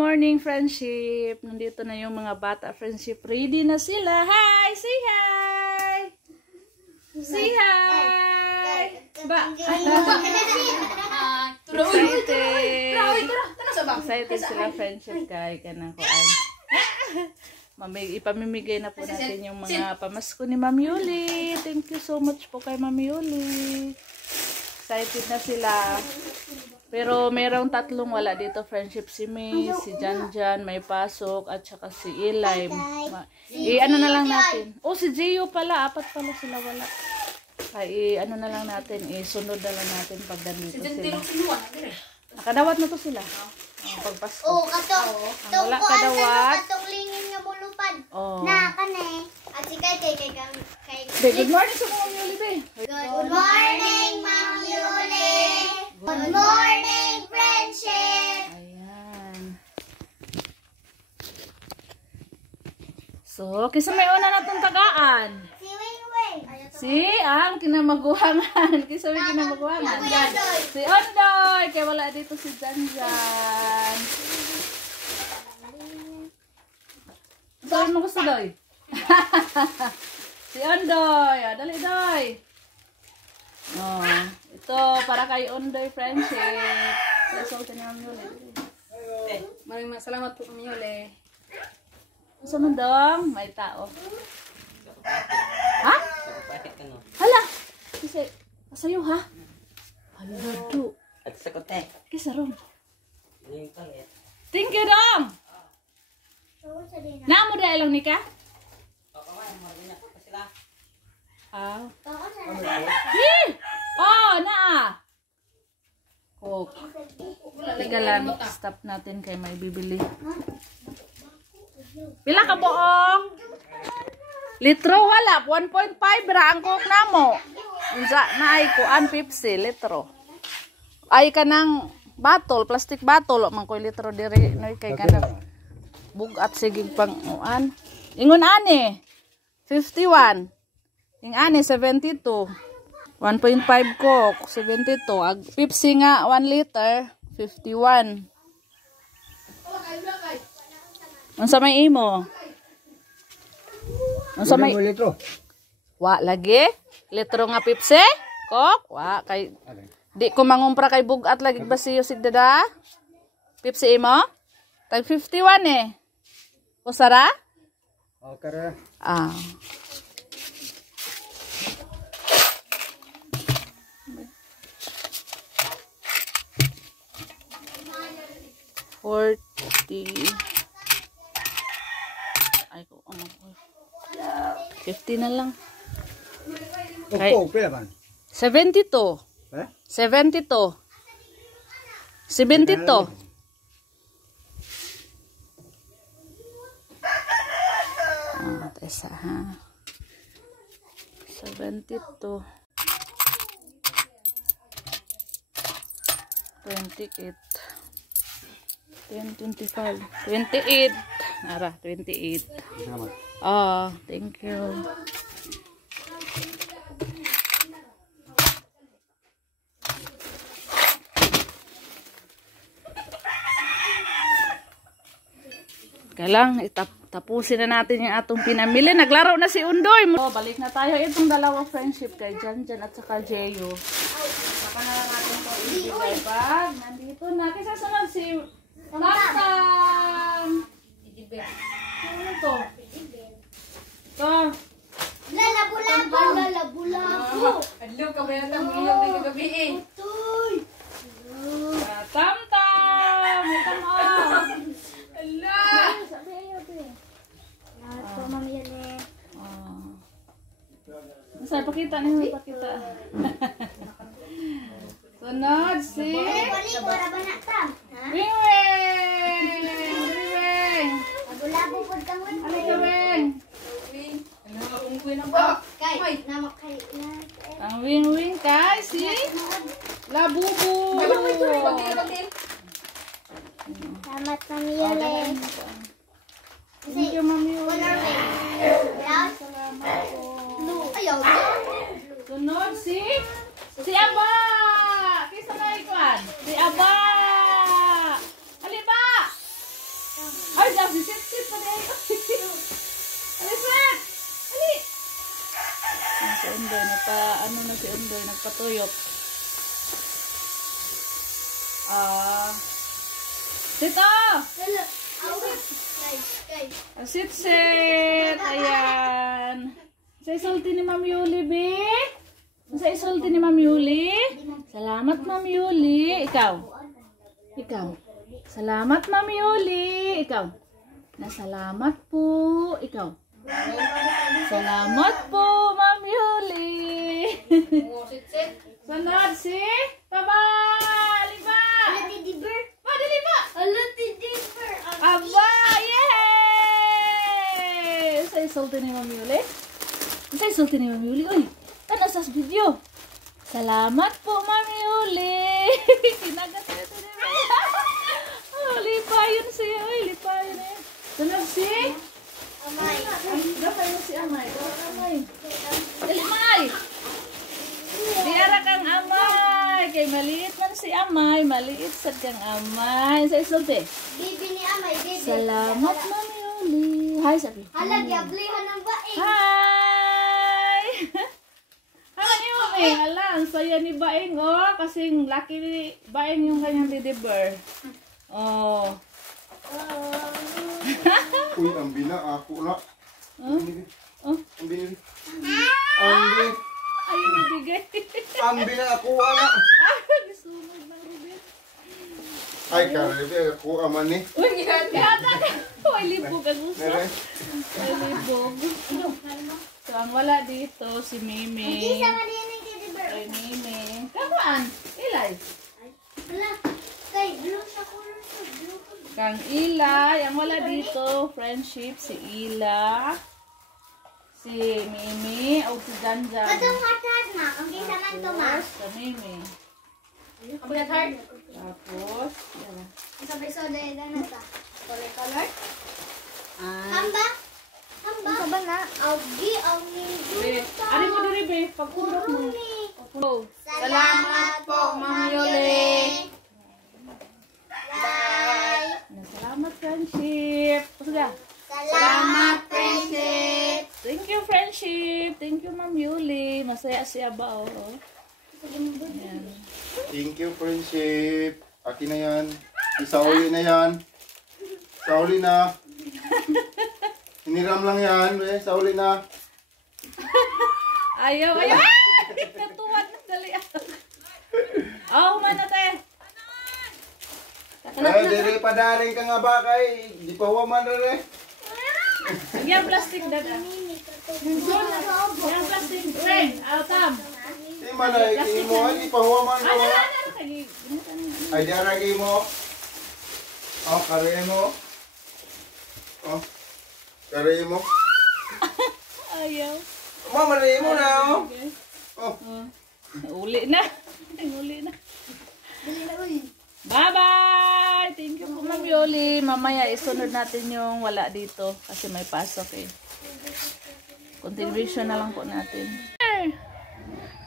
morning, friendship. Nandito na yung mga bata, friendship. Ready na sila. Hi! Say hi! Say hi! Ba? Excited sila, friendship. Kaya ka ng kuan. Ipamimigay na po natin yung mga pamasko ni Ma'am Yuli. Thank you so much po kay Ma'am Yuli. Excited na sila. Pero mayroong tatlong wala dito, friendship. Si May, si Janjan, may pasok, at saka si Eli. Ano na lang natin. Oh, si Gio pala. Apat pala sila wala. Ay, ano na lang natin. Sunod na lang natin pag nandito sila. Nakadawat na to sila. Pagpasko. Oh, katong wala kadawat. Katong lingin nga mulupad. Oh. Na kane. At si kay Good morning sa Ma'am Yuli, be. Good morning, Ma'am Yuli. Good morning, friendship. Ayan. So, kisa may una na itong tagaan. Si Wing. Si ang kinamaguhangan. Kisa may kinamaguhangan. Si Ondoy. Kaya wala dito si Janjan. Saan mo gusto, Doy? Si Ondoy. Dali, Doy. Oh, ito para kay Ondoy, friendship. Sasol ka niya, Mami Yuli. Maraming salamat po, Mami Yuli. Sa mandong, may tao. Ha? Hala! Kasi, kasayo ha? Hala do. At sa kote. Kisa ron. Thank you, Dong! Namo dahil lang ni ka? Ah. Oh, naa. Coke. Tiga lang. Stop natin kay may bibili. Pila ka buong? Litro wala. 1.5 ra ang Coke na mo. Unsa na ay kuan 50 litro. Ay ka ng bottle, plastic bottle. Man koy litro diri. Noy kay kanang bugat sige pang uan. Ingon ani. 51. Ing ani 72. 1.5 Coke, 72. Ag Pepsi nga 1 liter, 51. Unsa may imo? Unsa may litro? Wa lagi? Litro nga Pepsi? Coke? Wa kay di ko mangumpra kay bugat lagi basiyo sigdada. Pepsi imo? Tag 51 eh. Usara? Okay. Ah. Ay ko 50 na lang. Kay Pila man? 72. Eh? 72. 72. Tesa ha. 72. 28. 10, 25. 28. Ara, 28. Salamat. Oh, thank you. Kailang tapusin na natin yung atong pinamili. Naglaro na si Undoy. Oh, balik na tayo itong dalawang friendship kay Janjan at saka Jeyo. Saka na lang natin ito ibigay bag. Nandito na. Kaya sasunod si Tamtam. Ano to? Ito. Lalabulabo. Lalabulabo. Adlo ka ba yata mo yung nagagabi eh? Utoy. Tamtam. Ito mo. Ala! Sabi ayo be. Ito Mami Yuli. Masa pakita niyo, pakita. Sunod si Balik ora ba na ta? Ha? Wing! Wing! Labulabo pud kang wing. Ano ka, Wing? Ano, ungkoy na ba? Kay namak kay Ang Wing kay si Labubu. Bagil. Salamat Mami Yuli. Thank you, Mami Yuli. Salamat po. Ayaw. Sunod si Aba. Kisa na ikuan. Si Aba. Haliba. Ay, dyan, si Sit pa din. Ali, Sit! Ali! Si Undoy, ano na si Undoy, nagpatuyok. Sit, Hello. Guys. Sit. Ayan. Sa isulti ni Ma'am Yuli, be. Sa isulti ni Ma'am Yuli. Salamat, Ma'am Yuli. Ikaw. Salamat, Ma'am Yuli. Ikaw. Nasalamat po. Ikaw. Salamat po, Ma'am Yuli. Oh, sit. Sunod si Taba. Liba. Liba. Aba, yay! Sa isulti ni Ma'am Yuli. Uy, ano sa video? Salamat po, Ma'am Yuli. Kinagat na ito na. Lipayon siya. Uy, lipayon na yun. Sunod si? Amay. Gapay mo si Amay. Amay. Dali, Amay. Diara kang Amay. Kay maliit man si Amay. Maliit sa kang Amay. Sa isulti. Bibi ni Amay. Bibi. Salamat, Ma'am Yuli. Hi, sabi. Halag, yablihan ng baing. Hi! Hala ni Mami, hala, ang saya ni Baing, oh. Kasing laki ni Baing yung kanyang teddy bear. Oh. Uy, ang bina, ako na. Oh? Ang bina. Ang bina. Ayun, nabigay. Ang bina, ako na. Nasunog ng Ruben. Ay, karebe, ako aman ni. Uy, Kata ka. Ay, libog ang gusto. Nere. Ay, libog. So, ang wala dito, si Mimi. Isa nga din yung teddy bear. Ay, Mimi. Kamaan? Ilay. Hala. Kay, blue sa color sa blue. Kang Ilay, ang wala dito, friendship, si Ila, si Mimi, o si Janjan. Katong hatad na. Ang isa man to ma. Sa Mimi. Kabilat heart. Tapos, yan. Sabay soda na ta. Color. Ah. Hamba. Hamba ba na? Augi, Be, ano mo diri, be? Pagpulok mo. Oh. Salamat po, Ma'am Yuli. Bye. Salamat, friendship. Pusuga. Salamat, friendship. Thank you, friendship. Thank you, Ma'am Yuli. Masaya siya ba, oh. Ayan. Thank you, friendship. Akin na yan. Isauli na yan. Sauli na. Hiniram lang yan. Sauli na. Ayaw. Natuwan na, dali. Oh, mana te. Ay, dire pa daring ka nga ba kay? Di pa huwaman na rin. Yang plastik daga. Yang plastik. Ren, autam. Di man ay, kini mo ay, di pa huwaman na Ano wala. kagi? Ay, di aragi mo. Oh, kare mo. Oh, kare mo. Ayaw. Mama, mali mo na, oh. Oh, Uli na. Uli na. Bye-bye! Thank you po, Ma'am Yoli. Mamaya isunod natin yung wala dito kasi may pasok eh. Continuation na lang po natin.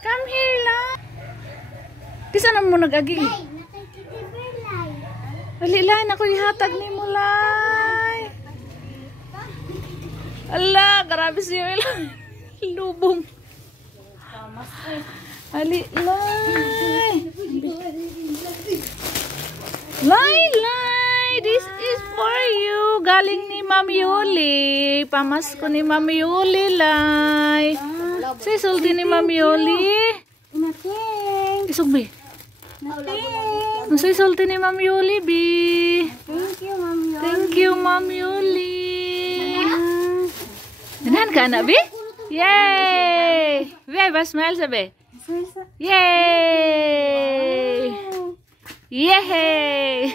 Come here lang. Kisa na mo nag-agi? Ay, natay teddy bear lay. Walilain ako ihatag ni mo, Lay. Ala, grabe siya ilang lubong. Ali, Lay. Lay, this is for you. Galing ni Ma'am Yuli. Pamasko ni Ma'am Yuli, Lay. Say sulti ni Ma'am Yuli. Isog, be. Say sulti ni Ma'am Yuli, be. Thank you, Ma'am Yuli. Ganahan ka, anak, be? Yay! Be, ba smile sabi? Yay! Yay!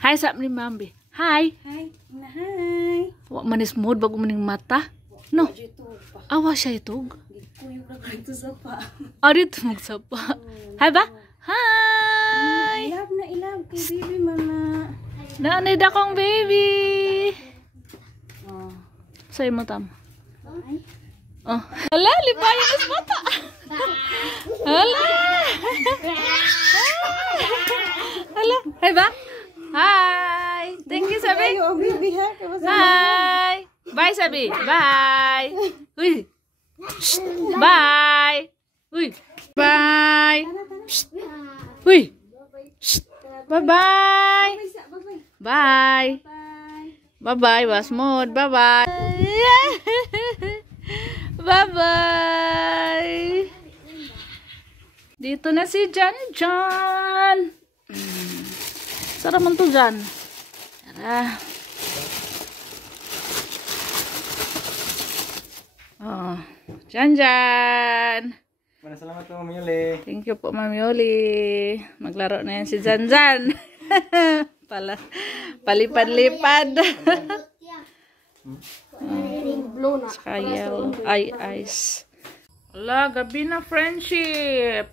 Hi, sap ni Mambi. Hi. Hi. Wa manis mood bago maning mata. No. Awa siya itog. Kuyog na ka ito sa pa. Arit magsapa. Hi ba? Hi. Ilab kay baby mama. Naanay da kong baby. Sa'yo mo tam. Oh. Hala, lipayan is mata. Hala. Hala. Hi ba? Hi. Thank you, Sabi. Ayo, baby ha. Kamusta? Hi. Bye, Sabi. Bye. Uy. Shh. Bye. Uy. Bye. Shh. Uy. Shh. Bye-bye. Bye. Bye-bye, Basmod. Bye-bye. Bye-bye. Dito na si Jan. Sarap man to, Jan. Tara. Oh, Jan. Salamat po, Mami Yuli. Thank you po, Mami Yuli. Maglaro na yan si Jan. Palipad-lipad. Saka yellow. Ice. Wala, gabi na friendship.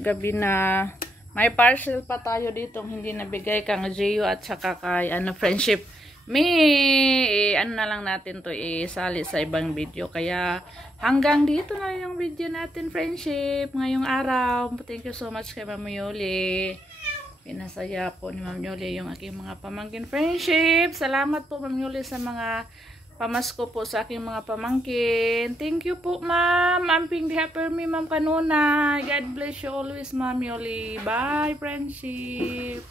Gabi na. May parcel pa tayo dito hindi nabigay kang Gio at saka kay friendship. Ano na lang natin to isali sa ibang video. Kaya hanggang dito na yung video natin friendship ngayong araw. Thank you so much kay Ma'am Yoli. Pinasaya po ni Ma'am Yoli yung aking mga pamangkin friendship. Salamat po Ma'am Yoli sa mga pamasko po sa aking mga pamangkin. Thank you po Ma'am. Amping diha per me Ma'am Kanuna. God bless you always Ma'am Yoli. Bye friendship.